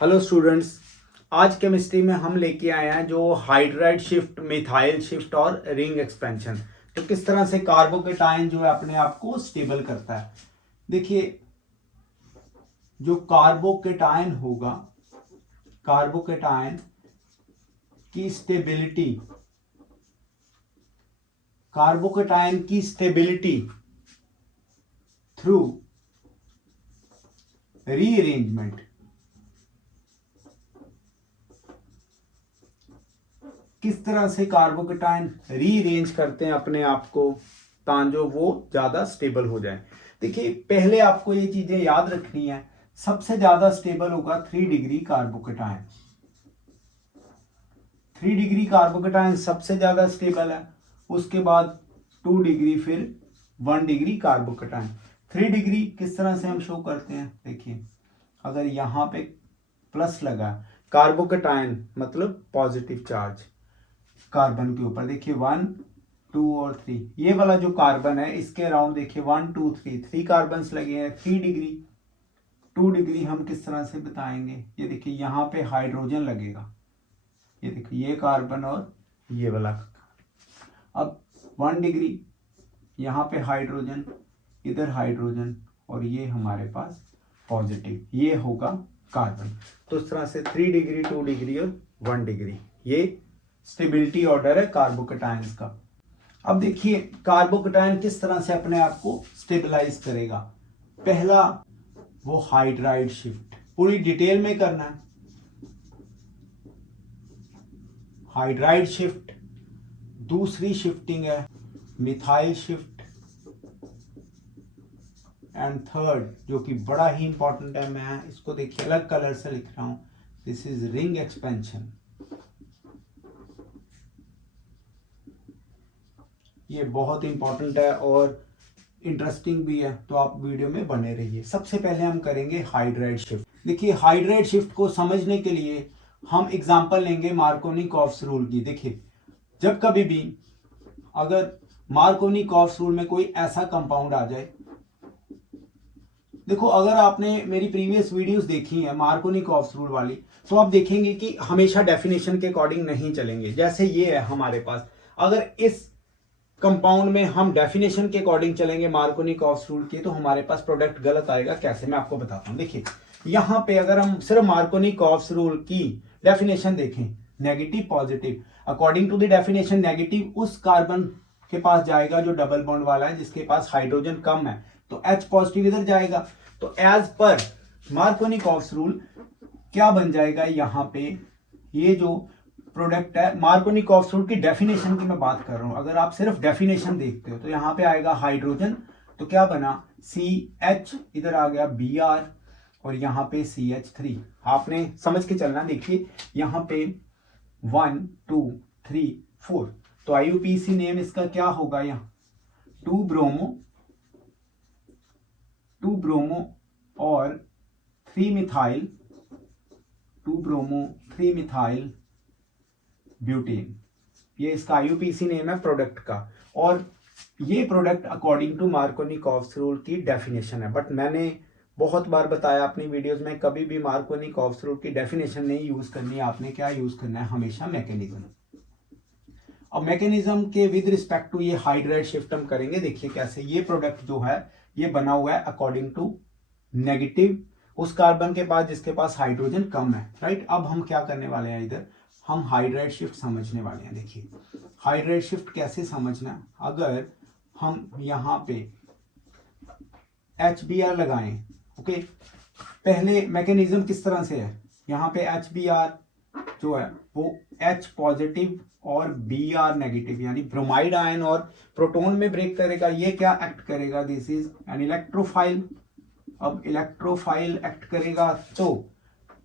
Hello students, आज chemistry में हम लेके आए हैं जो हाइड्राइड शिफ्ट, मिथाइल शिफ्ट और रिंग एक्सपेंशन। तो किस तरह से कार्बोकेटाइन जो है अपने आप को स्टेबल करता है। देखिए, जो कार्बोकेटाइन होगा, कार्बोकेटाइन की स्टेबिलिटी, कार्बोकेटाइन की स्टेबिलिटी थ्रू रीअरेंजमेंट, किस तरह से कार्बोकेटाइन रीअरेंज करते हैं अपने आप को ताकि वो ज्यादा स्टेबल हो जाए। देखिए, पहले आपको ये चीजें याद रखनी है। सबसे ज्यादा स्टेबल होगा 3 डिग्री कार्बोकेटाइन। 3 डिग्री कार्बोकेटाइन सबसे ज्यादा स्टेबल है। उसके बाद 2 डिग्री, फिर 1 डिग्री कार्बोकेटाइन। 3 डिग्री किस तरह से हम शो करते हैं, देखिए, अगर यहां पे प्लस लगा, कार्बोकेटाइन मतलब पॉजिटिव चार्ज कार्बन के ऊपर, देखिए 1 2 और 3, ये वाला जो कार्बन है इसके अराउंड देखिए 1 2 3 कार्बन लगे हैं। 3 डिग्री, 2 डिग्री हम किस तरह से बताएंगे, ये देखिए यहाँ पे हाइड्रोजन लगेगा, ये देखिए ये कार्बन और ये वाला। अब 1 डिग्री, यहाँ पे हाइड्रोजन, इधर हाइड्रोजन, और ये हमारे पास पॉजिटिव, ये होगा कार्बन। तो इस तरह से 3 डिग्री, 2 डिग्री और 1 डिग्री, ये स्टेबिलिटी ऑर्डर है कार्बोकेटाइंस का। अब देखिए कार्बोकेटाइन किस तरह से अपने आप को स्टेबलाइज करेगा। पहला, वो हाइड्राइड शिफ्ट, पूरी डिटेल में करना है। हाइड्राइड शिफ्ट, दूसरी शिफ्टिंग है मिथाइल शिफ्ट, एंड थर्ड जो कि बड़ा ही इंपॉर्टेंट है, मैं इसको देखिए अलग कलर से लिख रहा हूं, दिस इज रिंग एक्सपेंशन। ये बहुत इंपॉर्टेंट है और इंटरेस्टिंग भी है, तो आप वीडियो में बने रहिए। सबसे पहले हम करेंगे हाइड्राइड शिफ्ट। देखिए, हाइड्राइड शिफ्ट को समझने के लिए हम एग्जांपल लेंगे मार्कोनी-कॉफ्स रूल की। देखिए, जब कभी भी अगर मार्कोनी-कॉफ्स रूल में कोई ऐसा कंपाउंड आ जाए, देखो अगर आपने मेरी प्रीवियस वीडियोस देखी है मार्कोनी-कॉफ्स रूल वाली, तो आप देखेंगे कि हमेशा डेफिनेशन के अकॉर्डिंग नहीं चलेंगे। जैसे ये है हमारे पास, अगर इस कंपाउंड में हम डेफिनेशन के अकॉर्डिंग चलेंगे मार्कोनी-कॉफ्स रूल के, तो हमारे पास प्रोडक्ट गलत आएगा। कैसे, मैं आपको बताता हूं। देखिए, यहां पे अगर हम सिर्फ मार्कोनी-कॉफ्स रूल की डेफिनेशन देखें, negative positive, according to the definition negative उस कार्बन के पास जाएगा जो डबल बॉन्ड वाला है, जिसके पास हाइड्रोजन कम है, तो H पॉजिटिव इधर जाएगा। तो एज पर मार्कोनी-कॉफ्स रूल क्या बन जाएगा, यहां पे ये जो प्रोडक्ट है, मार्कोनी-कॉफ्स रूल की डेफिनेशन की मैं बात कर रहा हूं। अगर आप सिर्फ डेफिनेशन देखते हो तो यहां पे आएगा हाइड्रोजन, तो क्या बना CH, इधर आ गया Br, और यहां पे CH3। आपने समझ के चलना। देखिए यहां पे 1 2 3 4, तो IUPAC नेम इसका क्या होगा, यहाँ 2 ब्रोमो और 3 मिथाइल, 2 ब्रोमो 3 मिथाइल ब्यूटेन, ये इसका IUPAC नेम है प्रोडक्ट का। और ये product according to Markovnikov's rule की डेफिनेशन है। बट मैंने बहुत बार बताया अपनी वीडियोस में, कभी भी मार्कोनी-कॉफ्स रूल की डेफिनेशन नहीं यूज करनी है। आपने क्या यूज करना है, हमेशा मैकेनिज्म। अब मैकेनिज्म के विद रिस्पेक्ट टू ये हाइड्राइड शिफ्ट हम करेंगे। देखिए कैसे, ये प्रोडक्ट जो है ये बना हुआ है अकॉर्डिंग टू नेगेटिव उस कार्बन के पास जिसके पास हाइड्रोजन कम है, राइट। अब हम क्या करने वाले हैं, इधर हम हाइड्राइड शिफ्ट समझने वाले हैं। देखिए हाइड्राइड शिफ्ट कैसे समझना, अगर हम यहाँ पे HBr लगाएं, ओके, पहले मैकेनिज्म किस तरह से है, यहाँ पे HBr जो है वो H पॉजिटिव और Br नेगेटिव, यानी ब्रोमाइड आयन और प्रोटॉन में ब्रेक करेगा। ये क्या एक्ट करेगा, दिस इज एन इलेक्ट्रोफाइल। अब इलेक्ट्रोफाइल एक्ट करेगा, तो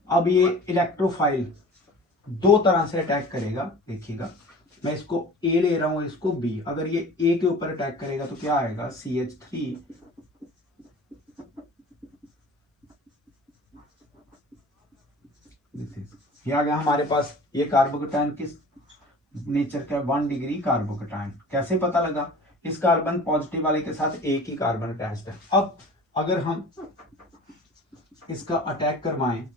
अब ये इलेक्ट्रोफाइल दो तरह से अटैक करेगा। देखिएगा, मैं इसको A ले रहा हूं, इसको B। अगर ये A के ऊपर अटैक करेगा तो क्या आएगा, CH3, ये आ गया हमारे पास। ये कार्बोकेटाइन किस नेचर का, 1 डिग्री कार्बोकेटाइन। कैसे पता लगा, इस कार्बन पॉजिटिव वाले के साथ एक ही कार्बन अटैच्ड है। अब अगर हम इसका अटैक करवाएं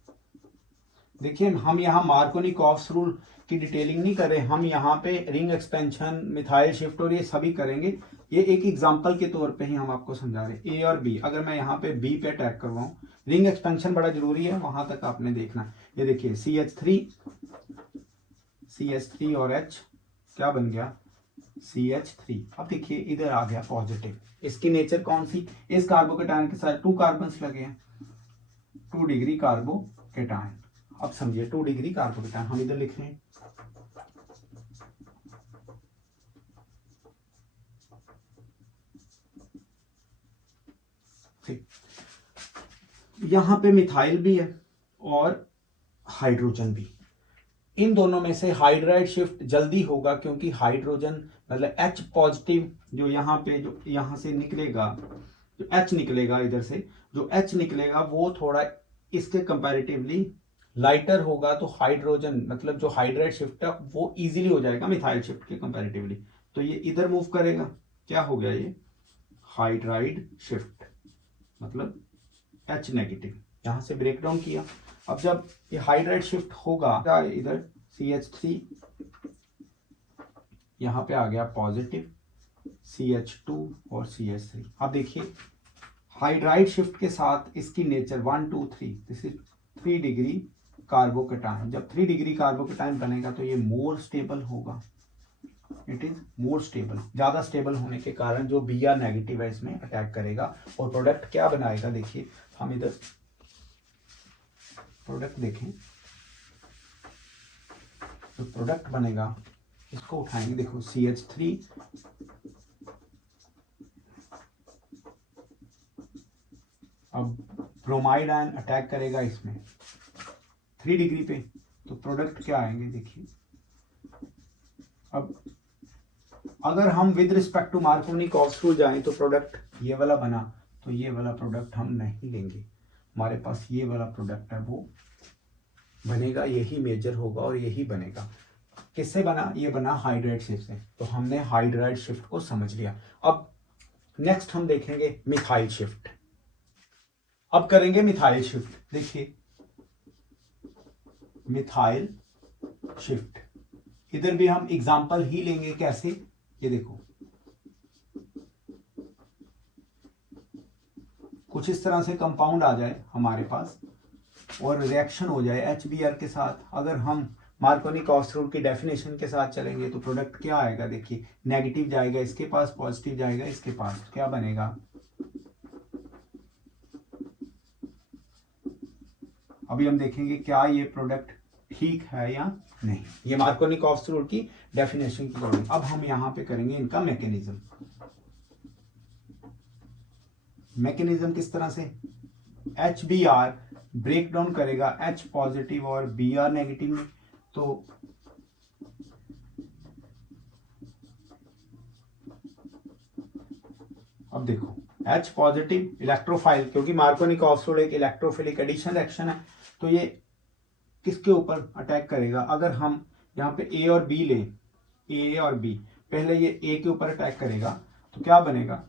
देखिए हम यहाँ मार्कोनी-कॉफ्स रूल की डिटेलिंग नहीं कर रहे, हम यहाँ पे रिंग एक्सपेंशन, मिथाइल शिफ्ट और ये सभी करेंगे। ये एक एग्जांपल के तौर पे ही हम आपको समझा रहे हैं। ए और बी, अगर मैं यहाँ पे बी पे अटैक करवाऊँ, रिंग एक्सपेंशन बड़ा जरूरी है, वहां तक आपने देखना। ये देखिए CH3 और H क्या बन गया, CH3। अब देखिए इधर आ गया पॉजिटिव, इसकी नेचर कौन सी, इस कार्बोकेटायन के साथ 2 कार्बन्स लगे हैं, 2 डिग्री कार्बोकेटायन। अब समझिए 2 डिग्री कार्बोकेटायन हम इधर लिख रहे हैं। ठीक, यहां पे मिथाइल भी है और हाइड्रोजन भी। इन दोनों में से हाइड्राइड शिफ्ट जल्दी होगा, क्योंकि हाइड्रोजन मतलब H पॉजिटिव जो यहाँ पे, जो यहाँ से निकलेगा, जो H निकलेगा इधर से, जो H निकलेगा वो थोड़ा इसके कंपैरेटिवली लाइटर होगा। तो हाइड्रोजन मतलब जो हाइड्राइड शिफ्ट है वो इजीली हो जाएगा मिथाइल शिफ्ट के कंपैरेटिवली। तो ये इधर मूव करेगा, क्या हो गया ये हाइड्राइड शिफ्ट, मतलब H नेगेटिव, यहां से ब्रेक डाउन किया। अब जब ये हाइड्राइड शिफ्ट होगा, इधर CH3 यहां पे आ गया पॉजिटिव, CH2 और CH3। अब देखिए हाइड्राइड शिफ्ट के साथ इसकी nature 1 2 3, this is 3 degree carbocation. जब 3 डिग्री कार्बोकेटायन बनेगा तो ये मोर स्टेबल होगा, इट इज मोर स्टेबल। ज्यादा स्टेबल होने के कारण जो Br नेगेटिव है इसमें अटैक करेगा और प्रोडक्ट क्या बनाएगा। देखिए हम इधर प्रोडक्ट देखें, जो प्रोडक्ट बनेगा इसको उठाएंगे। देखो CH3 अब ब्रोमाइड आयन अटैक करेगा इसमें 3 डिग्री पे, तो प्रोडक्ट क्या आएंगे देखिए। अब अगर हम with respect to Markovnikov's rule जाएं तो प्रोडक्ट ये वाला बना, तो ये वाला प्रोडक्ट हम नहीं लेंगे, हमारे पास ये वाला प्रोडक्ट है वो बनेगा, यही मेजर होगा और यही बनेगा। किससे बना, ये बना हाइड्राइड शिफ्ट से। तो हमने हाइड्राइड शिफ्ट को समझ लिया। अब नेक्स्ट हम देखेंगे मिथाइल शिफ्ट। अब करेंगे मिथाइल शिफ्ट। देखिए मिथाइल शिफ्ट, इधर भी हम एग्जांपल ही लेंगे। कैसे, ये देखो कुछ इस तरह से कंपाउंड आ जाए हमारे पास और रिएक्शन हो जाए HBr के साथ। अगर हम मार्कोनी-कॉफ्स रूल की डेफिनेशन के साथ चलेंगे तो प्रोडक्ट क्या आएगा, देखिए नेगेटिव जाएगा इसके पास, पॉजिटिव जाएगा इसके पास, क्या बनेगा। अभी हम देखेंगे क्या ये प्रोडक्ट ठीक है या नहीं, ये मार्कोनी-कॉफ्स रूल की डेफिनेशन की अकॉर्डिंग। अब हम यहां पे करेंगे इनका मैकेनिज्म। मैकेनिज्म किस तरह से, HBr ब्रेक डाउन करेगा H पॉजिटिव और Br नेगेटिव में। तो अब देखो H पॉजिटिव इलेक्ट्रोफाइल, क्योंकि मार्कोनी-कॉफ्स रूल एक इलेक्ट्रोफिलिक एडिशन रिएक्शन है, तो ये किसके ऊपर अटैक करेगा। अगर हम यहाँ पे A और B लें, A और B, पहले ये A के ऊपर अटैक करेगा तो क्या बनेगा,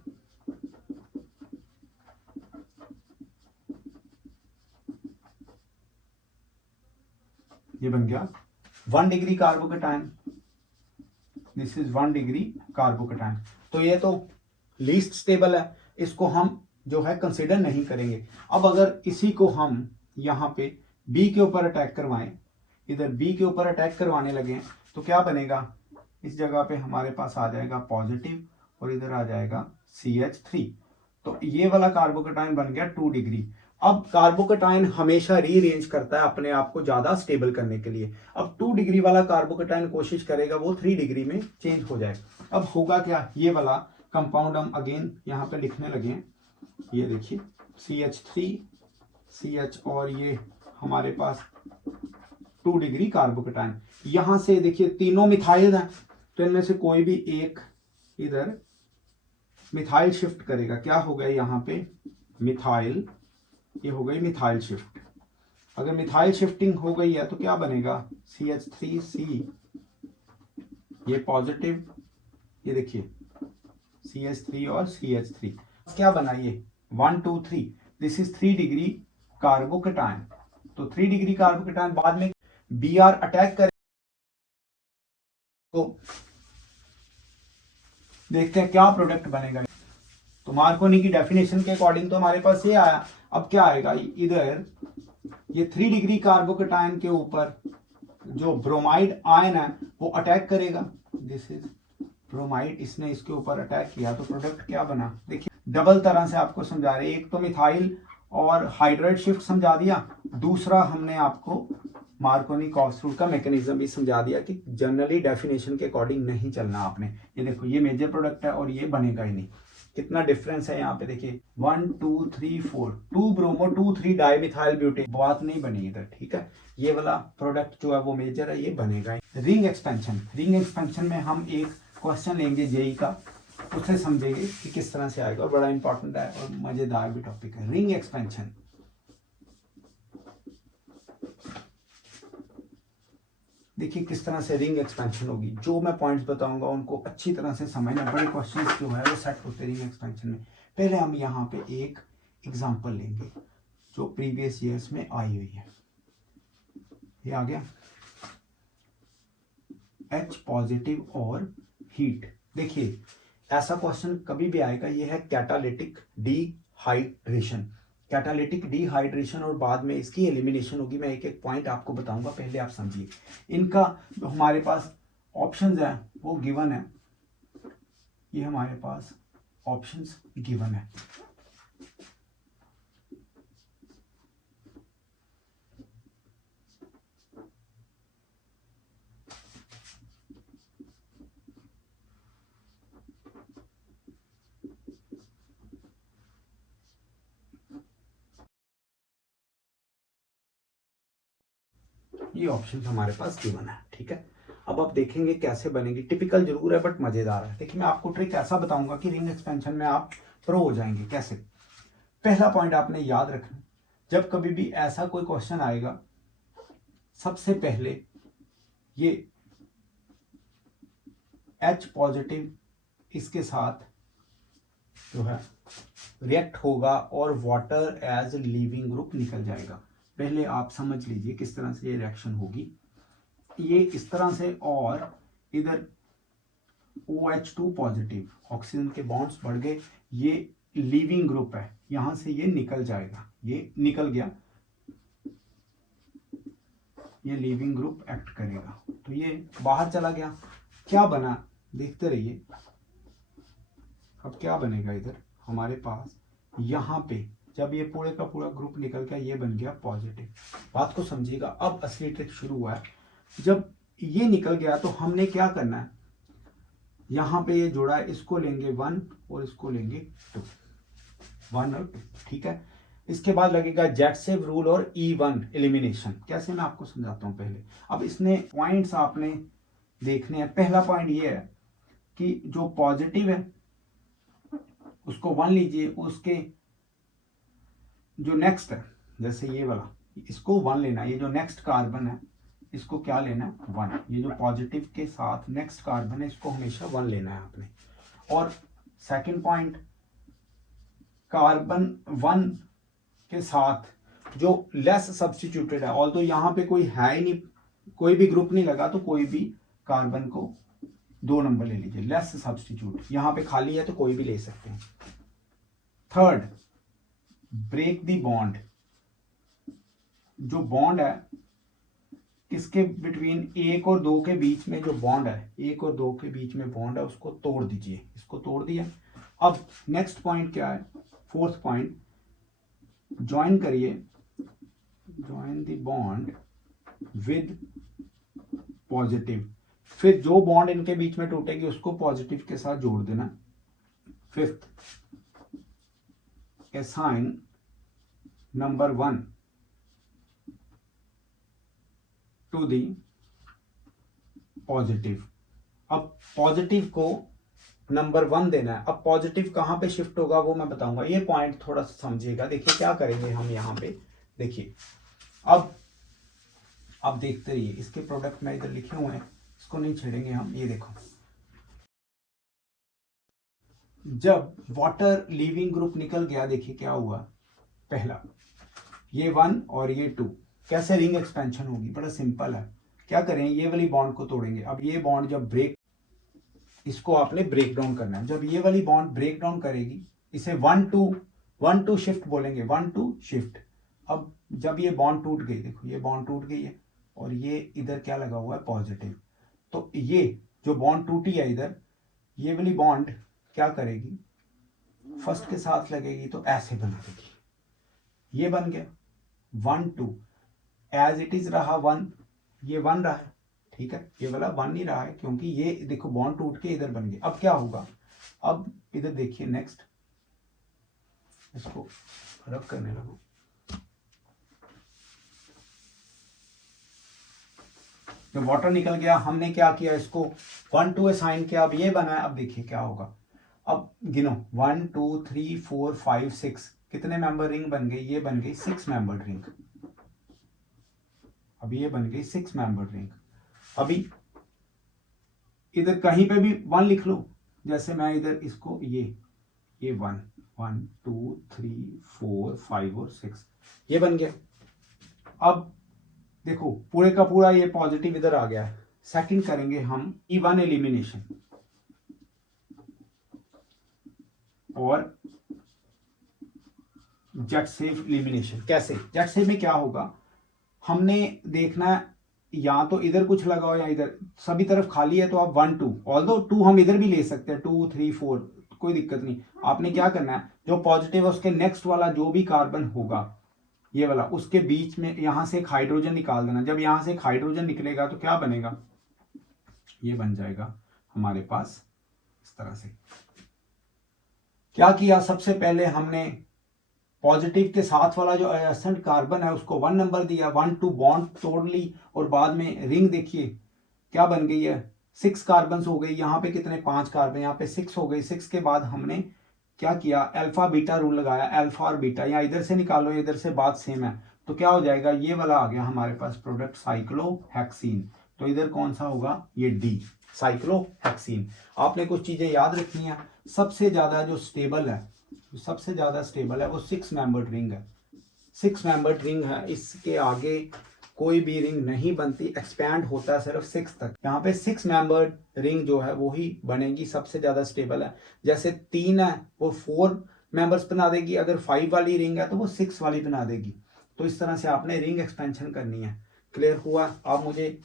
ये बन गया 1 degree carbocation, this is 1 degree carbocation. तो ये तो लीस्ट स्टेबल है, इसको हम जो है कंसिडर नहीं करेंगे। अब अगर इसी को हम यहाँ पे B के ऊपर अटैक करवाएं, इधर B के ऊपर अटैक करवाने लगे तो क्या बनेगा, इस जगह पे हमारे पास आ जाएगा पॉजिटिव और इधर आ जाएगा CH3। तो ये वाला कार्बोकेटायन बन गया 2 डिग्री। अब कार्बोकेटायन हमेशा रीअरेंज करता है अपने आप को ज्यादा स्टेबल करने के लिए। अब 2 डिग्री वाला कार्बोकेटायन कोशिश करेगा वो 3 डिग्री में चेंज हो जाए। अब होगा क्या, ये वाला कंपाउंड हम अगेन यहाँ पे लिखने लगे हैं। ये देखिए CH3 CH और ये हमारे पास 2 डिग्री कार्बोकेटायन। यहां से देखिए तीनों मिथाइल हैं, तो इनमें से कोई भी एक इधर मिथाइल शिफ्ट करेगा। क्या हो गया यहाँ पे मिथाइल, ये हो गई मिथाइल शिफ्ट। अगर मिथाइल शिफ्टिंग हो गई है तो क्या बनेगा CH3C, ये पॉजिटिव, ये देखिए CH3 और CH3 क्या बना, ये 1 2 3, दिस इज 3 डिग्री कार्बोकेटायन। तो 3 डिग्री कार्बोकेटायन बाद में Br अटैक करे तो देखते हैं क्या प्रोडक्ट बनेगा। तो मार्कोनी की डेफिनेशन के अकॉर्डिंग तो हमारे पास ये आया। अब क्या आएगा, इधर ये 3 डिग्री कार्बोकेटायन के ऊपर जो ब्रोमाइड आयन है वो अटैक करेगा। दिस इज ब्रोमाइड, इसने इसके ऊपर अटैक किया तो प्रोडक्ट क्या बना। देखिए डबल तरह से आपको समझा रहे, एक तो मिथाइल और हाइड्राइड शिफ्ट समझा दिया, दूसरा हमने आपको मार्कोनी कॉफस्रूट का मैकेनिज्म भी समझा दिया कि जनरली डेफिनेशन के अकॉर्डिंग नहीं चलना आपने। ये देखो ये मेजर प्रोडक्ट है और ये बनेगा ही नहीं। कितना डिफरेंस है यहाँ पे देखिए, 1 2 3 4, 2 ब्रोमो 2 3 डाई मिथाइल ब्यूटेन, बात नहीं बनी इधर, ठीक है। ये वाला प्रोडक्ट जो है वो मेजर है, ये बनेगा। रिंग एक्सपेंशन, रिंग एक्सपेंशन में हम एक क्वेश्चन लेंगे जेई का, उससे समझेंगे कि किस तरह से आएगा, और बड़ा इंपॉर्टेंट है और मजेदार भी टॉपिक है। रिंग एक्सपेंशन देखिए किस तरह से रिंग एक्सपेंशन होगी। जो मैं पॉइंट्स बताऊंगा उनको अच्छी तरह से समझना, बड़े क्वेश्चंस जो है वो सेट होते रिंग एक्सपेंशन में। पहले हम यहाँ पे एक एग्जांपल लेंगे जो प्रीवियस ईयर्स में आई हुई है। ये आ गया H पॉजिटिव और हीट। देखिए ऐसा क्वेश्चन कभी भी आएगा, ये है कैटालिटिक डिहाइड्रेशन। कैटालिटिक डिहाइड्रेशन और बाद में इसकी एलिमिनेशन होगी। मैं एक एक पॉइंट आपको बताऊंगा, पहले आप समझिए। इनका जो हमारे पास ऑप्शंस है वो गिवन है, ये हमारे पास ऑप्शंस गिवन है। ये ऑप्शन हमारे पास गिवन है, ठीक है। अब आप देखेंगे कैसे बनेगी, टिपिकल जरूर है बट मजेदार है। देखिए मैं आपको ट्रिक ऐसा बताऊंगा कि रिंग एक्सपेंशन में आप प्रो हो जाएंगे। कैसे, पहला पॉइंट आपने याद रखना, जब कभी भी ऐसा कोई क्वेश्चन आएगा सबसे पहले ये H पॉजिटिव इसके साथ जो है रिएक्ट होगा और वाटर एज लीविंग ग्रुप निकल जाएगा। पहले आप समझ लीजिए किस तरह से ये रिएक्शन होगी। ये इस तरह से, और इधर OH2 पॉजिटिव, ऑक्सीजन के बॉन्ड्स बढ़ गए, ये लीविंग ग्रुप है, यहां से ये निकल जाएगा। ये निकल गया, ये लीविंग ग्रुप एक्ट करेगा तो ये बाहर चला गया। क्या बना देखते रहिए। अब क्या बनेगा, इधर हमारे पास यहां पे जब ये पूरे का पूरा ग्रुप निकल गया ये बन गया पॉजिटिव। बात को समझिएगा, अब असली ट्रिक शुरू हुआ है। जब ये निकल गया तो हमने क्या करना है, यहां पे ये जोड़ा है, इसको लेंगे 1 और इसको लेंगे 2, 1 और 2, ठीक है। इसके बाद लगेगा जेटसेव रूल और E1 एलिमिनेशन। कैसे मैं आपको समझाता हूं पहले। अब इसने पॉइंट्स आपने देखने हैं। पहला पॉइंट ये है कि जो पॉजिटिव है उसको 1 लीजिए, उसके जो नेक्स्ट है जैसे ये वाला, इसको 1 लेना। ये जो नेक्स्ट कार्बन है इसको क्या लेना है, 1। ये जो पॉजिटिव के साथ नेक्स्ट कार्बन है इसको हमेशा 1 लेना है आपने। और सेकंड पॉइंट, कार्बन 1 के साथ जो लेस सब्स्टिट्यूटेड है, ऑल्दो यहाँ पे कोई है ही नहीं, कोई भी ग्रुप नहीं लगा, तो कोई भी कार्बन को 2 नंबर ले लीजिए, लेस सब्स्टिट्यूट। यहाँ पे खाली है तो कोई भी ले सकते हैं। Third, break the bond. जो बॉन्ड है किसके बिटवीन 1 और 2 के बीच में जो बॉन्ड है, 1 और 2 के बीच में बॉन्ड है, उसको तोड़ दीजिए। इसको तोड़ दिया। अब नेक्स्ट पॉइंट क्या है, फोर्थ पॉइंट, ज्वाइन करिए, join the bond with positive. फिर जो बॉन्ड इनके बीच में टूटेगी उसको पॉजिटिव के साथ जोड़ देना। Fifth, assign number 1 to the positive. अब पॉजिटिव को नंबर 1 देना है। अब पॉजिटिव कहां पे शिफ्ट होगा वो मैं बताऊंगा, ये पॉइंट थोड़ा सा समझिएगा। देखिए क्या करेंगे हम यहाँ पे, देखिए अब देखते रहिए। इसके प्रोडक्ट में इधर लिखे हुए हैं, इसको नहीं छेड़ेंगे हम। ये देखो, जब वाटर लीविंग ग्रुप निकल गया, देखिए क्या हुआ। पहला ये 1 और ये 2, कैसे रिंग एक्सपेंशन होगी, बड़ा सिंपल है। क्या करें, ये वाली बॉन्ड को तोड़ेंगे। अब ये बॉन्ड जब ब्रेक, इसको आपने ब्रेक डाउन करना है। जब ये वाली बॉन्ड ब्रेक डाउन करेगी, इसे 1 2 शिफ्ट बोलेंगे, 1 2 शिफ्ट। अब जब ये बॉन्ड टूट गई, देखो ये बॉन्ड टूट गई है और ये इधर क्या लगा हुआ है, पॉजिटिव। तो ये जो बॉन्ड टूटी है इधर, ये वाली बॉन्ड क्या करेगी, फर्स्ट के साथ लगेगी तो ऐसे बना देगी। ये बन गया 1 2, एज इट इज रहा 1, ये 1 रहा है, ठीक है। ये वाला 1 नहीं रहा है क्योंकि ये देखो बॉन्ड टूट के इधर बन गया। अब क्या होगा, अब इधर देखिए नेक्स्ट, इसको रब करने लगो। जब वाटर निकल गया, हमने क्या किया, इसको 1 2 असाइन किया। अब ये बना है। अब देखिए क्या होगा, अब गिनो 1 2 3 4 5 6, कितने मेंबर रिंग बन गई, ये बन गई 6 मेंबर रिंग। अब ये बन गई 6 मेंबर रिंग। अभी इधर कहीं पे भी 1 लिख लो, जैसे मैं इधर इसको ये 1 1 2 3 4 5 और 6, ये बन गया। अब देखो पूरे का पूरा ये पॉजिटिव इधर आ गया है। सेकंड करेंगे हम E1 एलिमिनेशन और जेट सेफ एलिमिनेशन। कैसे, जेट सेफ में क्या होगा, हमने देखना है या तो इधर कुछ लगा हो या इधर, सभी तरफ खाली है तो आप 1 2, ऑल्दो 2 हम इधर भी ले सकते हैं, 2 3 4, कोई दिक्कत नहीं। आपने क्या करना है, जो पॉजिटिव है उसके नेक्स्ट वाला जो भी कार्बन होगा ये वाला, उसके बीच में यहां से एक हाइड्रोजन निकाल देना। जब यहां से एक हाइड्रोजन निकलेगा तो क्या बनेगा, ये बन जाएगा हमारे पास इस तरह से। क्या किया, सबसे पहले हमने पॉजिटिव के साथ वाला जो एडजेसेंट कार्बन है उसको 1 नंबर दिया, 1 2 बॉन्ड तोड़ ली और बाद में रिंग देखिए क्या बन गई है, 6 कार्बन हो गई। यहाँ पे कितने, 5 कार्बन, यहाँ पे 6 हो गई। 6 के बाद हमने क्या किया, अल्फा बीटा रूल लगाया। अल्फा और बीटा या इधर से निकालो, इधर से बात सेम है, तो क्या हो जाएगा, ये वाला आ गया हमारे पास प्रोडक्ट साइक्लोहेक्सीन। तो इधर कौन सा होगा, ये डी, साइक्लोहेक्सीन। आपने कुछ चीजें याद रखनी है। सबसे ज्यादा जो स्टेबल है, सबसे ज्यादा स्टेबल है वो 6 मेंबर्ड रिंग है। 6 मेंबर्ड रिंग है, इसके आगे कोई भी रिंग नहीं बनती, एक्सपैंड होता है सिर्फ 6 तक। यहाँ पे 6 मेंबर्ड रिंग जो है वो ही बनेगी, सबसे ज्यादा स्टेबल है। जैसे 3 है वो 4 मेंबर्स बना देगी, अगर 5 वाली रिंग है तो वो 6 वाली बना देगी। तो इस तरह से आपने रिंग एक्सपेंशन करनी है। क्लियर हुआ? आप मुझे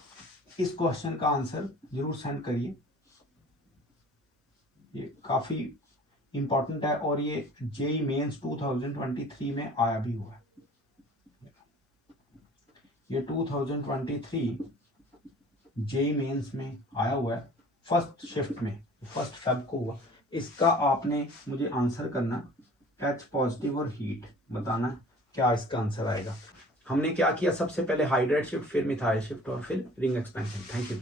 इस क्वेश्चन का आंसर जरूर सेंड करिए, ये काफी इंपॉर्टेंट है और ये जेई मेंस 2023 में आया भी हुआ है। ये 2023 जेई मेंस में आया हुआ है, फर्स्ट शिफ्ट में, फर्स्ट फेब को हुआ। इसका आपने मुझे आंसर करना, H पॉजिटिव और हीट बताना क्या इसका आंसर आएगा। हमने क्या किया, सबसे पहले हाइड्रेट शिफ्ट, फिर मिथाइल शिफ्ट और फिर रिंग एक्सपेंशन। Thank you.